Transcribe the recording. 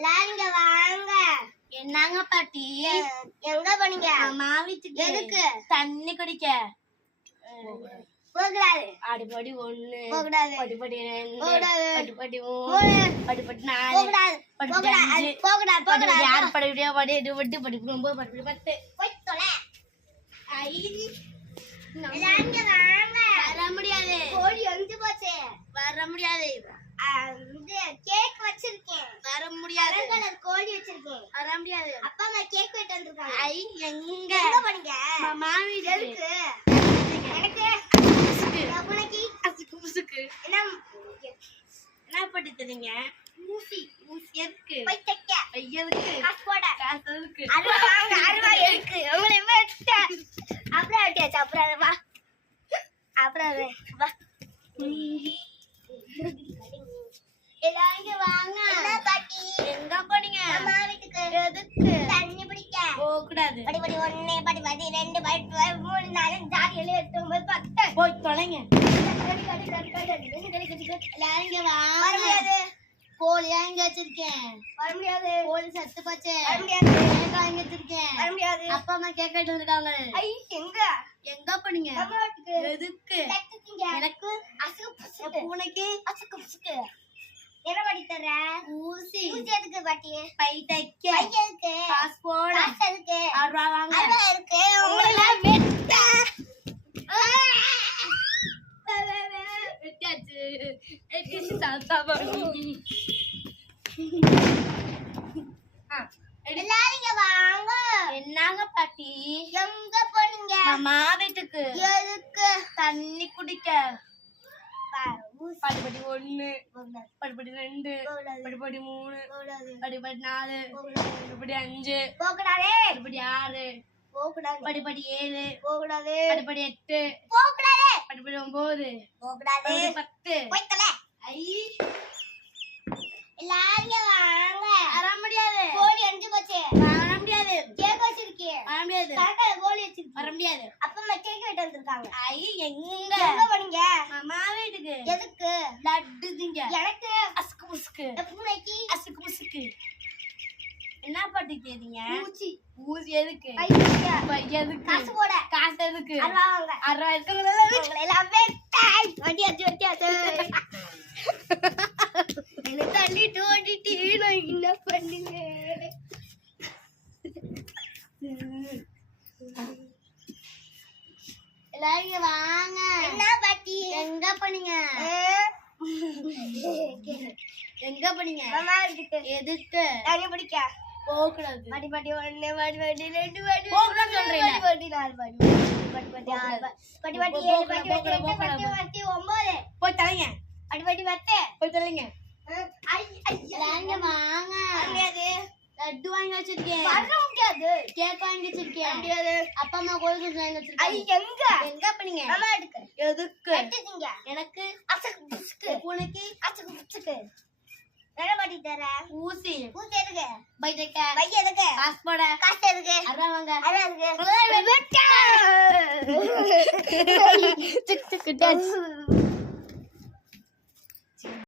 எல்லாரும் இங்க வாங்க. என்னங்க பாட்டி? எங்க போனீங்க? அம்மா வீட்டுக்கு. எதுக்கு? தண்ணி குடிக்க. போகக்கூடாது. அடிப்படி 1 போகக்கூடாது. அடிப்படி 2 போகக்கூடாது. அடிப்படி 3 அடிப்படி 4 போகக்கூடாது. அடிப்படி 5 போகக்கூடாது. போகக்கூடாது. 6 படிப்படியா படி 8 படி 9 படி 10. போய் தொலை. ஐ எல்லாரும் இங்க வாங்க. வர முடியாது. கோழி எங்க போச்சு? வர முடியாது. இது கேக் வச்சிருக்கேன். வர முடியாது. கலர் கோழி வச்சிருக்கேன். வர முடியாது. அப்பா அம்மா கேக் வெட்ட வந்திருக்காங்க. ஐ எங்க எங்க போனீங்க? மாமா வீட்டுக்கு. எதுக்கு? எனக்கு உனக்கு அசுக்கு புசுக்கு என்ன பண்ணி தரீங்க? ஊசி ஊசி எதுக்கு? போய் தைக்க. எதுக்கு? காசு போட. காசு எதுக்கு? அருவா வாங்க. அருவா எதுக்கு? உங்களை வெட்ட. அப்புறம் வெட்டியாச்சு. அப்புறம் வா. அப்புறம் வா. எல்லாரும் இங்க வாங்க. என்ன பாட்டி? எங்க போனீங்க? அம்மா வீட்டுக்கு. எதுக்கு? தண்ணி பிடிக்க. போக கூடாது. படி 1 படி 2 படி 3 4 5 6 7 8 9 10. போய் தொலைங்க. எல்லாரும் இங்க வாங்க. வர முடியாது. கோழியா இங்க வச்சிருக்கேன். வர முடியாது. கோழி செத்து போச்சு. வர முடியாது. கேக்கா இங்க வச்சிருக்கேன். வர முடியாது. அப்பா அம்மா கேட்டு வந்திருக்காங்க. ஐ எங்க? எங்க போனீங்க? அம்மா வீட்டுக்கு. எதுக்கு? தட்டுங்க. எனக்கு அசுக்கு புசுக்கு. பூனைக்கு அசுக்கு புசுக்கு. என்ன பண்ணி தர? ஊசி ஊசி எதுக்கு பாட்டி? பை தைக்க. பை எதுக்கு? பாஸ்போர்ட் காசு எதுக்கு? 6 ரூபா வாங்க. அருவா இருக்கு. உங்களெல்லாம் வெட்ட. வெட்டியாச்சு. வெட்டிச்சு சாப்பிட்டா போதும். எல்லாரும் இங்க வாங்க. என்னங்க பாட்டி? எங்க போனீங்க? மாமா வீட்டுக்கு. எதுக்கு? தண்ணி குடிக்க. ஊசி படிப்படி 1 போகக்கூடாது. படிப்படி 2 போகக்கூடாது. படிப்படி 3 போகக்கூடாது. படிப்படி 4 போகக்கூடாது. படிப்படி 5 போகக்கூடாது. படிப்படி 6 போகக்கூடாது. படிப்படி 7 போகக்கூடாது. படிப்படி 8 போகக்கூடாது. படிப்படி 9 போகக்கூடாது. படிப்படி 10. போய் தொலை. ஐ எல்லாரும் இங்க வாங்க. வர முடியாது. கோழி எரிஞ்சு போச்சு. வர முடியாது. கேக் வச்சிருக்கீங்க. வர முடியாது. கரெக்டா கோழி வச்சிருக்கீங்க. வர முடியாது. அப்பா அம்மா கேக் வெட்ட வந்திருக்காங்க. ஐ எங்க? எங்க போனீங்க? மாமா வீட்டுக்கு. எதுக்கு? லட்டு திங்க. எனக்கு. அசுக்கு புசுக்கு. பூனைக்கு. அசுக்கு புசுக்கு. என்ன பாட்டி கேட்டீங்க? ஊசி. ஊசி எதுக்கு? பை தைக்க. பை எதுக்கு? காசு போட. காசு எதுக்கு? அருவா வாங்க. 6 ரூபா இருக்கு. உங்களை எல்லாம் வெட்ட. வெட்டியாச்சு. என்ன தள்ளிட்டு ஓடிட்டு நான் என்ன பண்ணுங்க? எல்லாரும் இங்க வாங்க. என்ன பாட்டி? எங்க போனீங்க? எங்க போனீங்க? மாமா வீட்டுக்கு. எதுக்கு? தண்ணி பிடிக்க. போக கூடாது. படி 1 படி 2 படி போகக்கூடாது சொல்றீங்க. படி 4 படி 6 படி 7 படி 8 படி 9 போய் தலைங்க. படி 10. போய் தலைங்க. எல்லாரும் இங்க வாங்க. முடியாது. லட்டு வாங்கி வச்சிருக்கேன். வர முடியாது. கேக் வாங்கி வச்சிருக்கேன். முடியாது. அப்பா அம்மா கோழி குஞ்சு வாங்கி வச்சிருக்கேன். எங்க? எங்க போனீங்க? மாமா வீட்டுக்கு. எதுக்கு? வெட்டுங்க. எனக்கு அசக்கு புசுக்கு. பூனைக்கு. அசக்கு புசுக்கு. என்ன பண்ணி தர? ஊசி. ஊசி எதுக்கு? பை தைக்க. பை எதுக்கு? பாஸ்போர்ட் காசு எதுக்கு? அருவா வாங்க. அருவா எதுக்கு? வெட்ட.